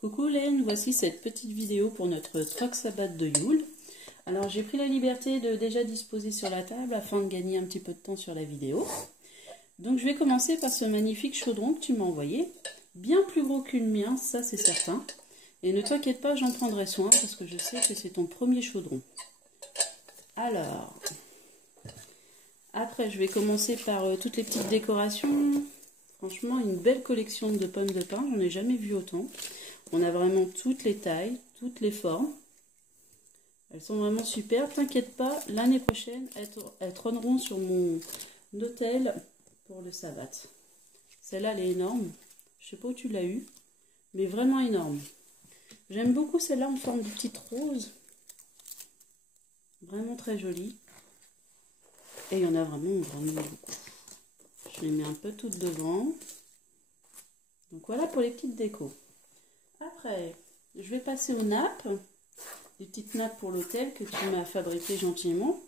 Coucou Laine, voici cette petite vidéo pour notre troc sabbat de Yule. Alors j'ai pris la liberté de déjà disposer sur la table afin de gagner un petit peu de temps sur la vidéo. Donc je vais commencer par ce magnifique chaudron que tu m'as envoyé. Bien plus gros que le mien, ça c'est certain. Et ne t'inquiète pas, j'en prendrai soin parce que je sais que c'est ton premier chaudron. Alors, après je vais commencer par toutes les petites décorations. Franchement, une belle collection de pommes de pin, j'en ai jamais vu autant. On a vraiment toutes les tailles, toutes les formes. Elles sont vraiment super. T'inquiète pas, l'année prochaine, elles trôneront sur mon hôtel pour le sabbat. Celle-là, elle est énorme. Je sais pas où tu l'as eu, mais vraiment énorme. J'aime beaucoup celle-là en forme de petite rose. Vraiment très jolie. Et il y en a vraiment beaucoup. Je les mets un peu toutes devant. Donc voilà pour les petites décos. Après, je vais passer aux nappes. Des petites nappes pour l'hôtel que tu m'as fabriquées gentiment.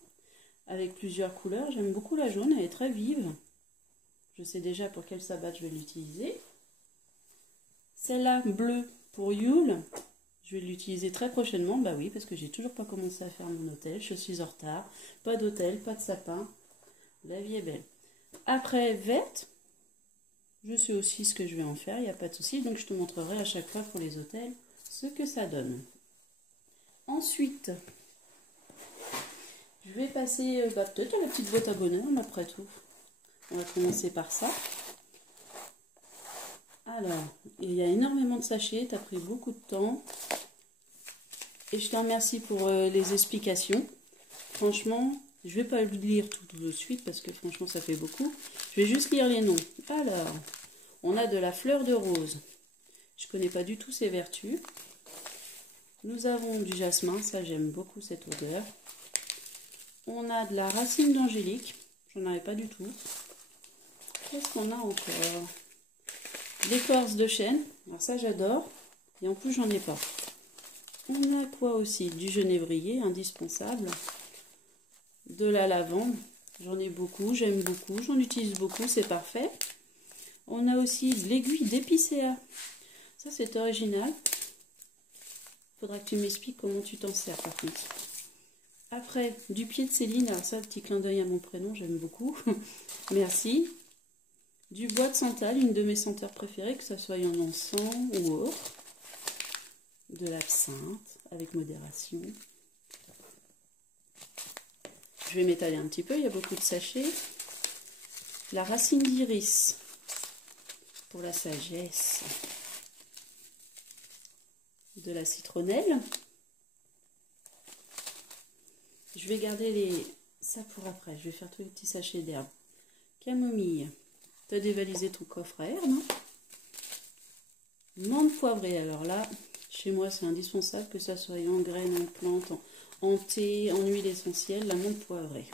Avec plusieurs couleurs. J'aime beaucoup la jaune, elle est très vive. Je sais déjà pour quel sabbat je vais l'utiliser. Celle-là, bleue pour Yule. Je vais l'utiliser très prochainement. Bah oui, parce que j'ai toujours pas commencé à faire mon hôtel. Je suis en retard. Pas d'hôtel, pas de sapin. La vie est belle. Après, verte. Je sais aussi ce que je vais en faire, il n'y a pas de souci. Donc je te montrerai à chaque fois pour les hôtels ce que ça donne. Ensuite, je vais passer peut-être à la petite boîte à bonheur, mais après tout. On va commencer par ça. Alors, il y a énormément de sachets, tu as pris beaucoup de temps. Et je te remercie pour les explications. Franchement, je ne vais pas le lire tout de suite parce que franchement ça fait beaucoup. Je vais juste lire les noms. Alors, on a de la fleur de rose. Je ne connais pas du tout ses vertus. Nous avons du jasmin, ça j'aime beaucoup cette odeur. On a de la racine d'angélique, j'en avais pas du tout. Qu'est-ce qu'on a encore? L'écorce de chêne, alors ça j'adore. Et en plus j'en ai pas. On a quoi aussi? Du genévrier, indispensable. De la lavande, j'en ai beaucoup, j'aime beaucoup, j'en utilise beaucoup, c'est parfait. On a aussi de l'aiguille d'épicéa. Ça c'est original. Faudra que tu m'expliques comment tu t'en sers par contre. Après, du pied de Céline, alors ça, petit clin d'œil à mon prénom, j'aime beaucoup. Merci. Du bois de santal, une de mes senteurs préférées, que ce soit en encens ou autre. De l'absinthe, avec modération. Je vais m'étaler un petit peu, il y a beaucoup de sachets. La racine d'iris, pour la sagesse. De la citronnelle. Je vais garder ça pour après. Je vais faire tous les petits sachets d'herbes. Camomille. Tu as dévalisé ton coffre à herbes. Menthe poivrée. Alors là, chez moi, c'est indispensable que ça soit en graines, en plantes, en thé, en huile essentielle. La menthe poivrée.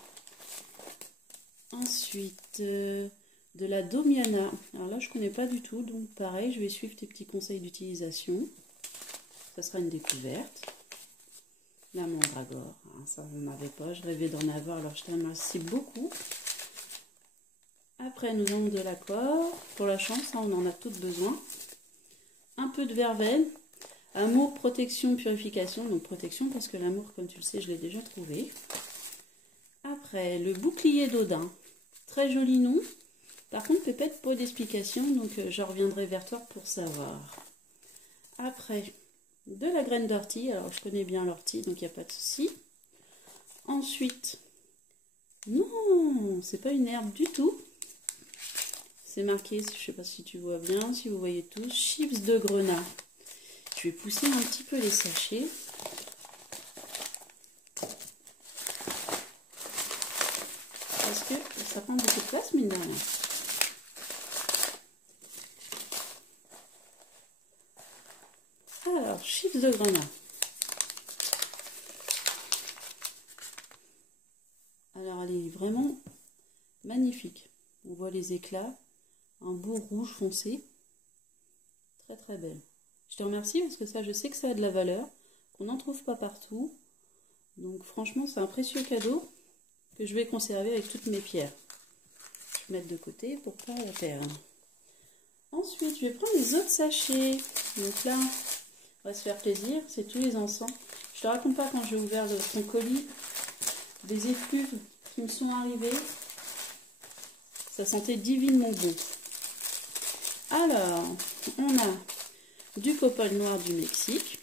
Ensuite, de la domiana. Alors là, je ne connais pas du tout. Donc pareil, je vais suivre tes petits conseils d'utilisation. Ça sera une découverte. La mandragore, hein, ça je n'en avais pas, je rêvais d'en avoir, alors je te remercie beaucoup. Après nous avons de l'accord, pour la chance, hein, on en a toutes besoin. Un peu de verveine, amour, protection, purification, donc protection parce que l'amour, comme tu le sais, je l'ai déjà trouvé. Après, le bouclier d'Odin, très joli nom. Par contre, peut-être pas d'explication, donc je reviendrai vers toi pour savoir. Après, de la graine d'ortie, alors je connais bien l'ortie donc il n'y a pas de souci. Ensuite, non, c'est pas une herbe du tout. C'est marqué, je sais pas si tu vois bien, si vous voyez tous, chips de grenat. Je vais pousser un petit peu les sachets. Parce que ça prend beaucoup de place, mine de rien. Alors, chips de grenat. Alors, elle est vraiment magnifique. On voit les éclats. Un beau rouge foncé. Très très belle. Je te remercie parce que ça, je sais que ça a de la valeur. Qu'on n'en trouve pas partout. Donc, franchement, c'est un précieux cadeau que je vais conserver avec toutes mes pierres. Je vais mettre de côté pour ne pas la perdre. Ensuite, je vais prendre les autres sachets. Donc là, On va se faire plaisir, c'est tous les encens. Je te raconte pas quand j'ai ouvert ton colis, des effluves qui me sont arrivées. Ça sentait divinement bon. Alors, on a du copal noir du Mexique.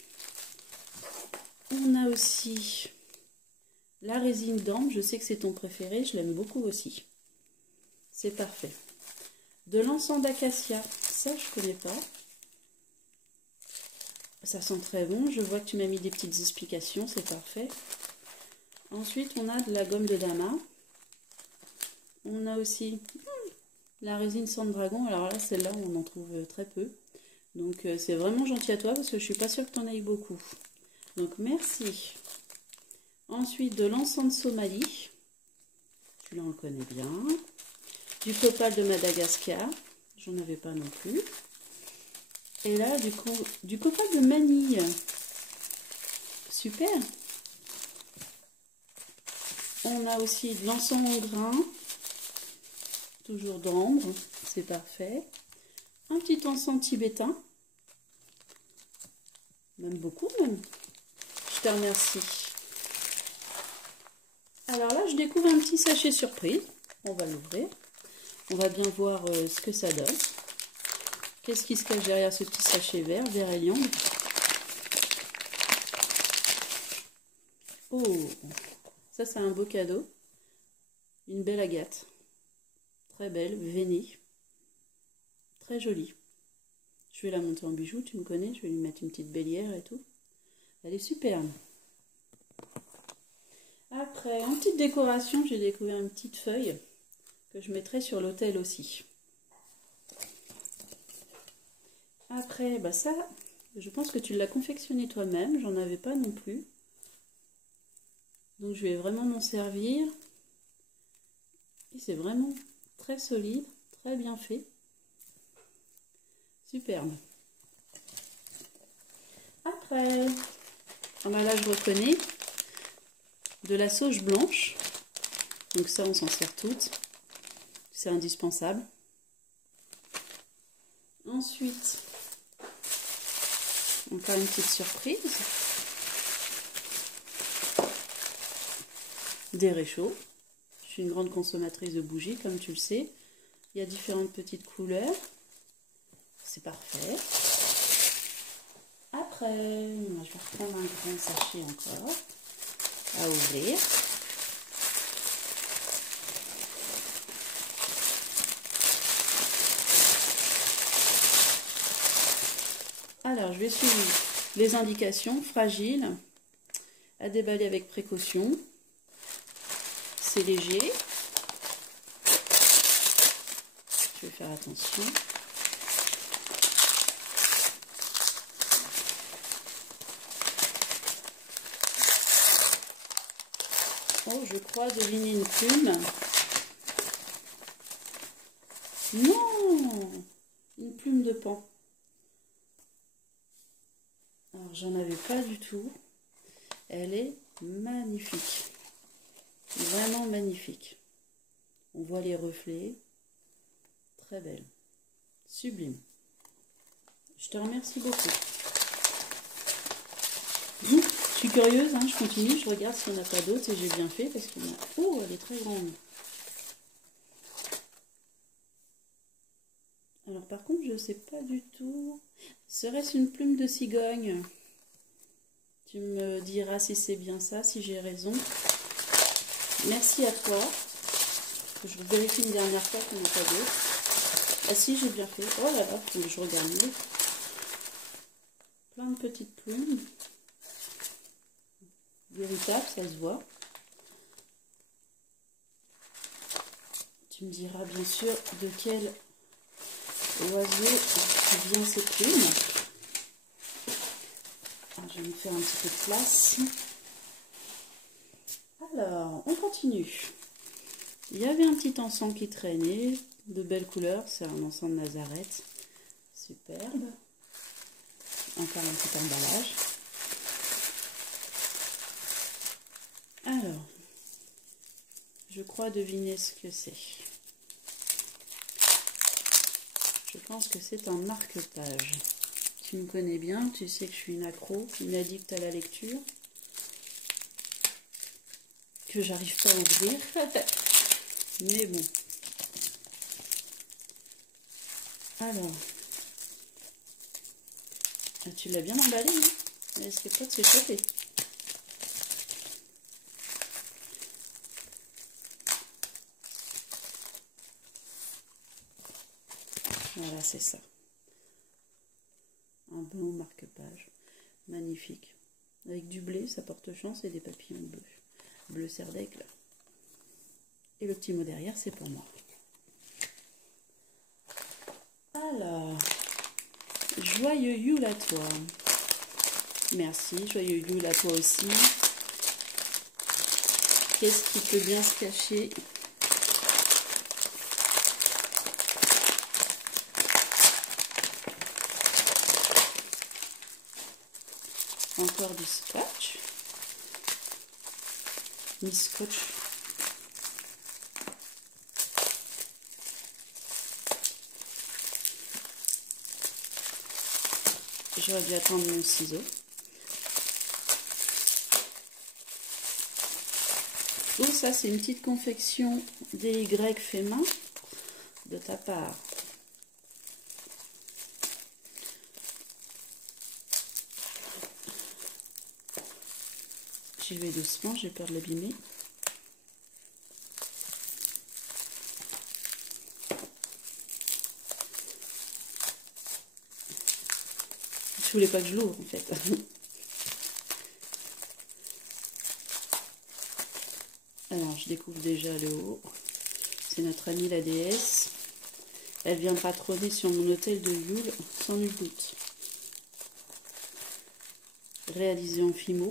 On a aussi la résine d'ambre. Je sais que c'est ton préféré, je l'aime beaucoup aussi. C'est parfait. De l'encens d'acacia, ça je connais pas. Ça sent très bon. Je vois que tu m'as mis des petites explications, c'est parfait. Ensuite, on a de la gomme de damas. On a aussi la résine sang de dragon. Alors là, celle-là, on en trouve très peu. Donc, c'est vraiment gentil à toi parce que je suis pas sûre que tu en ailles beaucoup. Donc, merci. Ensuite, de l'encens de Somalie. Celui-là, on le connaît bien. Du copal de Madagascar. J'en avais pas non plus. Et là, du copal de manille. Super. On a aussi de l'encens en grain. Toujours d'ambre. C'est parfait. Un petit encens tibétain. Même beaucoup, même. Je te remercie. Alors là, je découvre un petit sachet surprise. On va l'ouvrir. On va bien voir ce que ça donne. Qu'est-ce qui se cache derrière ce petit sachet vert, Véréliande? Oh, ça c'est un beau cadeau. Une belle agate. Très belle, veinée. Très jolie. Je vais la monter en bijoux, tu me connais. Je vais lui mettre une petite bélière et tout. Elle est superbe. Après, en petite décoration, j'ai découvert une petite feuille que je mettrai sur l'autel aussi. Après, bah ça, je pense que tu l'as confectionné toi-même. J'en avais pas non plus. Donc, je vais vraiment m'en servir. Et c'est vraiment très solide, très bien fait. Superbe. Après, ah bah là, je reconnais de la sauge blanche. Donc ça, on s'en sert toutes. C'est indispensable. Ensuite, encore une petite surprise. Des réchauds. Je suis une grande consommatrice de bougies, comme tu le sais. Il y a différentes petites couleurs. C'est parfait. Après, je vais reprendre un grand sachet encore à ouvrir. Alors, je vais suivre les indications. Fragile, à déballer avec précaution. C'est léger. Je vais faire attention. Oh, je crois deviner une plume. Non! Une plume de paon. Alors, j'en avais pas du tout. Elle est magnifique. Vraiment magnifique. On voit les reflets. Très belle. Sublime. Je te remercie beaucoup. Je suis curieuse, hein, je continue, je regarde s'il n'y en a pas d'autres et j'ai bien fait parce qu'il y en a... Oh, elle est très grande. Alors par contre, je ne sais pas du tout. Serait-ce une plume de cigogne? Tu me diras si c'est bien ça, si j'ai raison. Merci à toi. Je vérifie une dernière fois qu'il n'y en a pas d'autres. Ah si, j'ai bien fait. Oh là là, faut que je regarde mieux. Plein de petites plumes. Véritable, ça se voit. Tu me diras bien sûr de quel oiseau vient ces plumes. Alors, je vais me faire un petit peu de place. Alors, on continue. Il y avait un petit encens qui traînait, de belles couleurs, c'est un encens de Nazareth. Superbe. Encore un petit emballage. Alors, je crois deviner ce que c'est. Je pense que c'est un marque-page. tu me connais bien, tu sais que je suis une accro, une addicte à la lecture, que j'arrive pas à ouvrir. Mais bon. Alors. Ah, tu l'as bien emballé, hein? Elle risque pas de s'échapper. Voilà, c'est ça. Un beau marque-page. Magnifique. Avec du blé, ça porte chance, et des papillons bleus. Bleu cerf d'aigle. Et le petit mot derrière, c'est pour moi. Alors, joyeux Yule à toi. Merci, joyeux Yule à toi aussi. Qu'est-ce qui peut bien se cacher? Encore du scotch. Du scotch. J'aurais dû attendre mon ciseau. Oh, ça, c'est une petite confection des Y fait main de ta part. J'y vais doucement, j'ai peur de l'abîmer. Je voulais pas que je l'ouvre en fait. Alors, je découvre déjà le haut. C'est notre amie la déesse. Elle viendra trôner sur mon hôtel de Yule, sans nul doute. Réalisée en Fimo.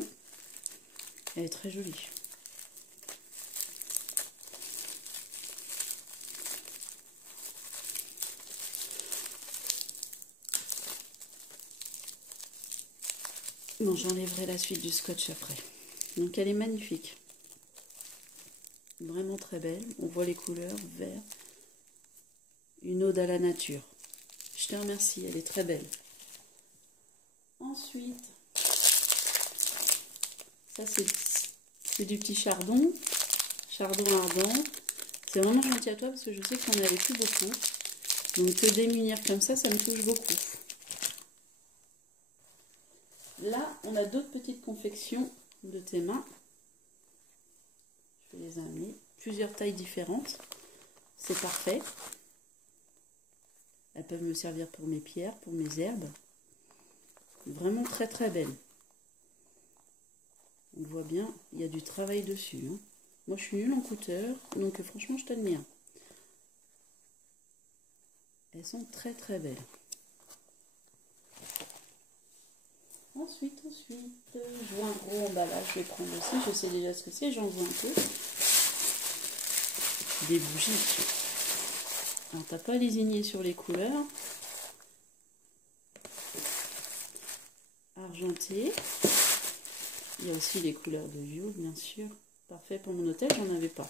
Elle est très jolie. Bon, j'enlèverai la suite du scotch après. Donc, elle est magnifique. Vraiment très belle. On voit les couleurs, vert. Une ode à la nature. Je te remercie, elle est très belle. Ensuite, ça c'est du petit chardon. Chardon ardent. C'est vraiment gentil à toi parce que je sais qu'on n'avait plus beaucoup. Donc te démunir comme ça me touche beaucoup. Là, on a d'autres petites confections de tes mains. Je vais les amener. Plusieurs tailles différentes. C'est parfait. Elles peuvent me servir pour mes pierres, pour mes herbes. Vraiment très très belle. On voit bien, il y a du travail dessus. Hein. Moi, je suis nulle en couture, donc franchement, je t'admire. Elles sont très très belles. Ensuite, je vois un gros emballage, je vais prendre aussi, je sais déjà ce que c'est, j'en vois un peu. Des bougies. Alors, t'as pas lésigné sur les couleurs. Argenté. Il y a aussi les couleurs de Yule, bien sûr. Parfait pour mon hôtel, j'en avais pas.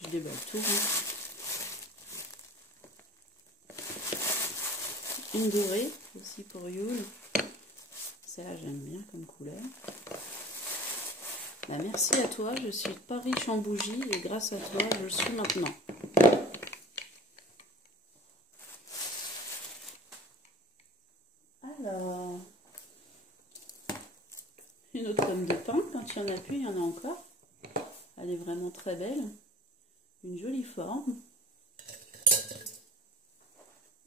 Je déballe tout. Hein. Une dorée, aussi pour Yule. Celle-là, j'aime bien comme couleur. Bah, merci à toi, je suis pas riche en bougies et grâce à toi, je le suis maintenant. Alors, une autre pomme de pin, quand il n'y en a plus, il y en a encore. Elle est vraiment très belle. Une jolie forme.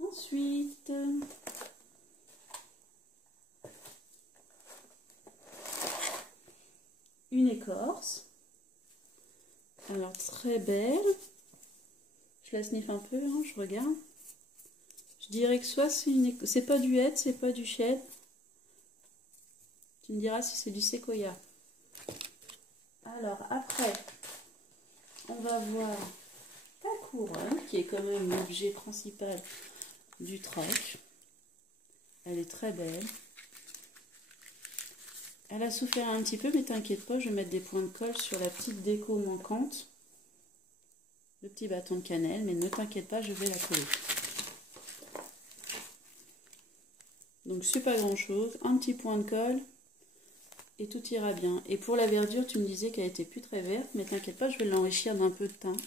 Ensuite, une écorce. Alors, très belle. Je la sniffe un peu, hein, je regarde. Je dirais que soit c'est pas du hêtre, c'est pas du chêne. Tu me diras si c'est du séquoia. Alors, après, on va voir ta couronne, qui est quand même l'objet principal du troc. Elle est très belle. Elle a souffert un petit peu, mais t'inquiète pas, je vais mettre des points de colle sur la petite déco manquante. Le petit bâton de cannelle, mais ne t'inquiète pas, je vais la coller. Donc c'est pas grand chose, un petit point de colle et tout ira bien. Et pour la verdure, tu me disais qu'elle était plus très verte, mais t'inquiète pas, je vais l'enrichir d'un peu de thym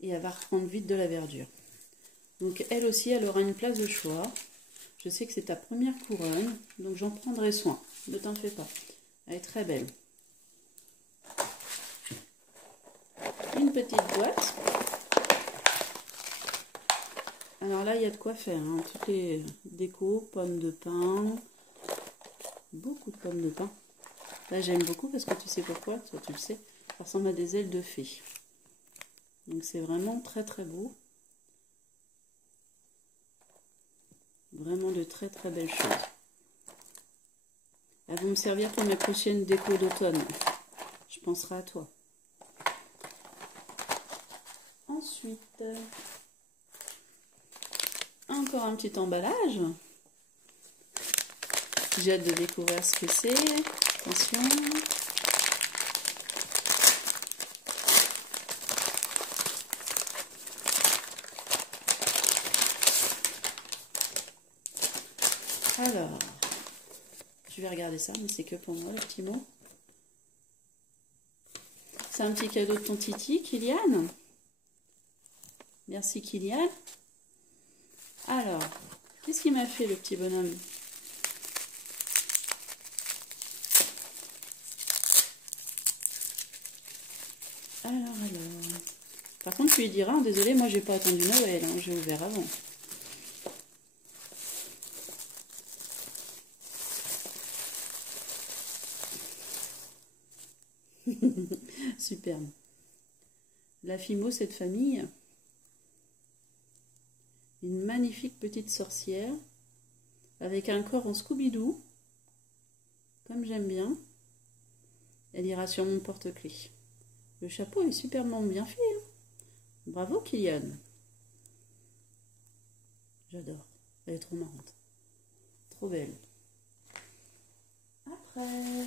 et elle va reprendre vite de la verdure. Donc elle aussi, elle aura une place de choix. Je sais que c'est ta première couronne, donc j'en prendrai soin, ne t'en fais pas. Elle est très belle. Une petite boîte. Alors là, il y a de quoi faire, hein. Toutes les décos, pommes de pin, beaucoup de pommes de pin. Là, j'aime beaucoup parce que tu sais pourquoi, toi tu le sais, ça ressemble à des ailes de fée. Donc c'est vraiment très très beau. Vraiment de très très belles choses. Elles vont me servir pour mes prochaines décos d'automne. Je penserai à toi. Ensuite, encore un petit emballage. J'ai hâte de découvrir ce que c'est. Attention. Alors, je vais regarder ça, mais c'est que pour moi, le petit mot. C'est un petit cadeau de ton Titi, Kylian. Merci, Kylian. Alors, qu'est-ce qu'il m'a fait, le petit bonhomme? Alors. Par contre, tu lui diras, désolé, moi, j'ai pas attendu Noël, hein, j'ai ouvert avant. Superbe. La Fimo, cette famille, une magnifique petite sorcière avec un corps en Scooby-Doo, comme j'aime bien. Elle ira sur mon porte-clés. Le chapeau est superbement bien fait. Hein. Bravo, Kylian. J'adore. Elle est trop marrante. Trop belle. Après...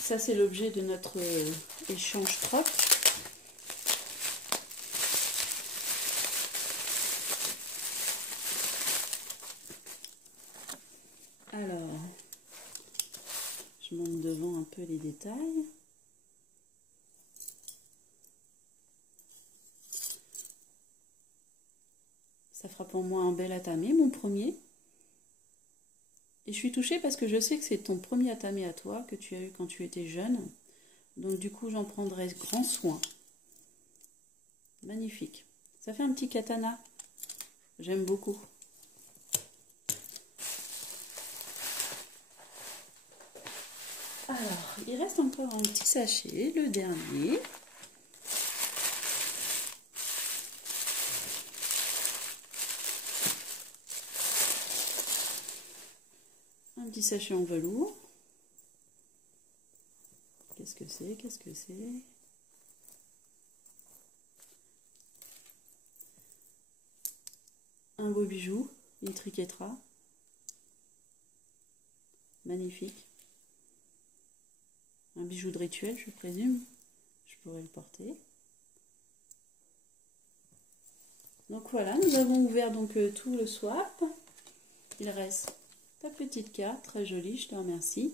Ça, c'est l'objet de notre échange troc. Alors, je monte devant un peu les détails. Ça fera pour moi un bel atamé, mon premier. Et je suis touchée parce que je sais que c'est ton premier atamé à toi que tu as eu quand tu étais jeune. Donc du coup, j'en prendrai grand soin. Magnifique. Ça fait un petit katana. J'aime beaucoup. Alors, il reste encore un petit sachet, le dernier. Un petit sachet en velours. Qu'est-ce que c'est? Qu'est-ce que c'est? Un beau bijou, une triquetra. Magnifique. Un bijou de rituel, je présume. Je pourrais le porter. Donc voilà, nous avons ouvert donc tout le swap. Il reste ta petite carte, très jolie, je te remercie.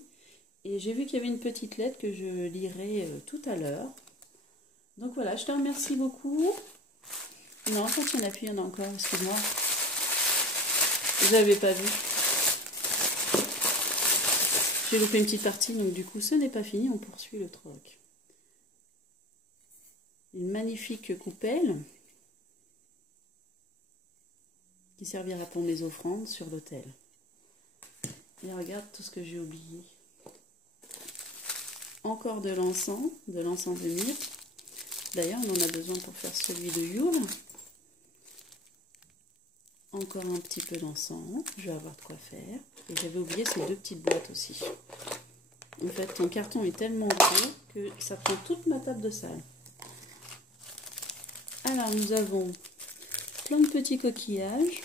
Et j'ai vu qu'il y avait une petite lettre que je lirai tout à l'heure. Donc voilà, je te remercie beaucoup. Non, en fait, il y en a plus, il y en a encore, excuse-moi. Je n'avais pas vu. J'ai loupé une petite partie, donc du coup, ce n'est pas fini, on poursuit le troc. Une magnifique coupelle qui servira pour mes offrandes sur l'autel. Et regarde tout ce que j'ai oublié. Encore de l'encens de myrrhe. D'ailleurs, on en a besoin pour faire celui de Yule. Encore un petit peu d'encens, je vais avoir de quoi faire. Et j'avais oublié ces deux petites boîtes aussi. En fait, ton carton est tellement gros que ça prend toute ma table de salle. Alors, nous avons plein de petits coquillages.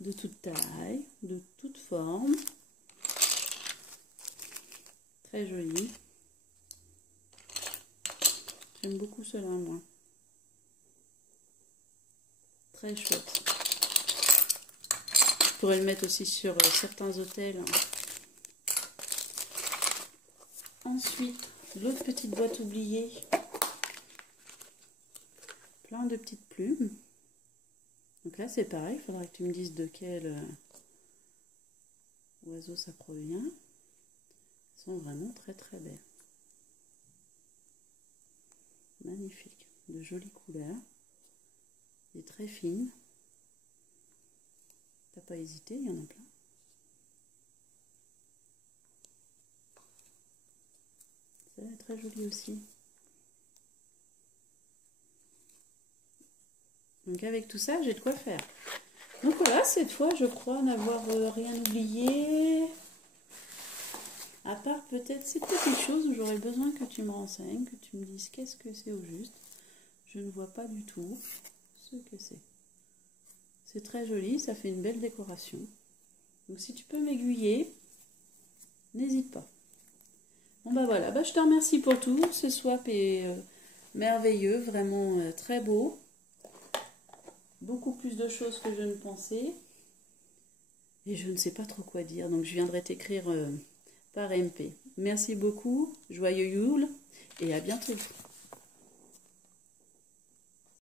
De toute taille, de toute forme. Très joli. J'aime beaucoup cela, moi. Très chouette. Je pourrais le mettre aussi sur certains hôtels. Ensuite, l'autre petite boîte oubliée. Plein de petites plumes. Donc là, c'est pareil. Il faudra que tu me dises de quel oiseau ça provient. Elles sont vraiment très très belles. Magnifique. De jolies couleurs. Et très fines. T'as pas hésité, il y en a plein. C'est très joli aussi. Donc avec tout ça, j'ai de quoi faire. Donc voilà, cette fois, je crois n'avoir rien oublié. À part peut-être ces petites choses où j'aurais besoin que tu me renseignes, que tu me dises qu'est-ce que c'est au juste. Je ne vois pas du tout ce que c'est. C'est très joli, ça fait une belle décoration. Donc si tu peux m'aiguiller, n'hésite pas. Bon bah voilà, bah, je te remercie pour tout. Ce swap est merveilleux, vraiment très beau. Beaucoup plus de choses que je ne pensais. Et je ne sais pas trop quoi dire, donc je viendrai t'écrire par MP. Merci beaucoup, joyeux Yule et à bientôt.